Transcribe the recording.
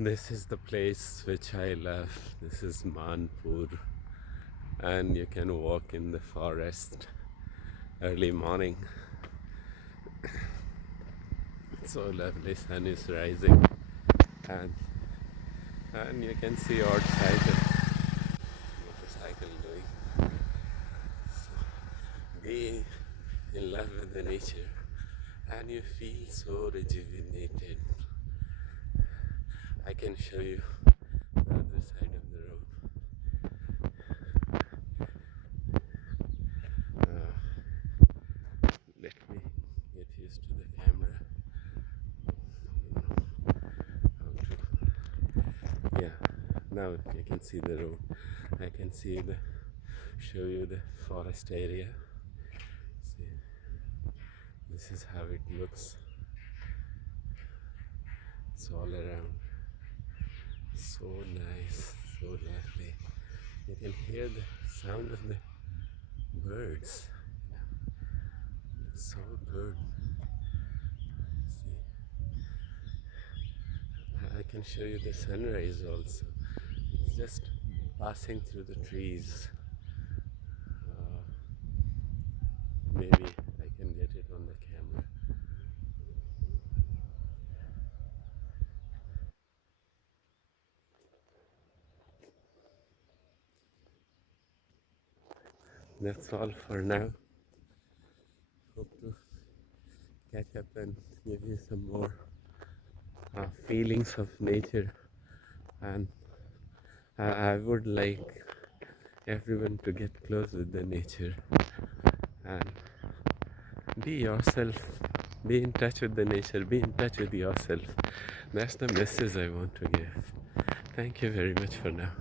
This is the place which I love. This is Manpur, and you can walk in the forest early morning. It's so lovely. Sun is rising, and you can see outside the motorcycle doing. Be in love with the nature, and you feel so rejuvenated. I can show you the other side of the road. Let me get used to the camera. Yeah, now you can see the road. I can show you the forest area. See, this is how it looks. It's all around. So nice, so lovely. You can hear the sound of the birds. It's so good. See, I can show you the sunrise also. It's just passing through the trees. Maybe I can get it on the camera. That's all for now. Hope to catch up and give you some more feelings of nature, and I would like everyone to get close with the nature and be yourself, be in touch with the nature, be in touch with yourself. That's the message I want to give. Thank you very much for now.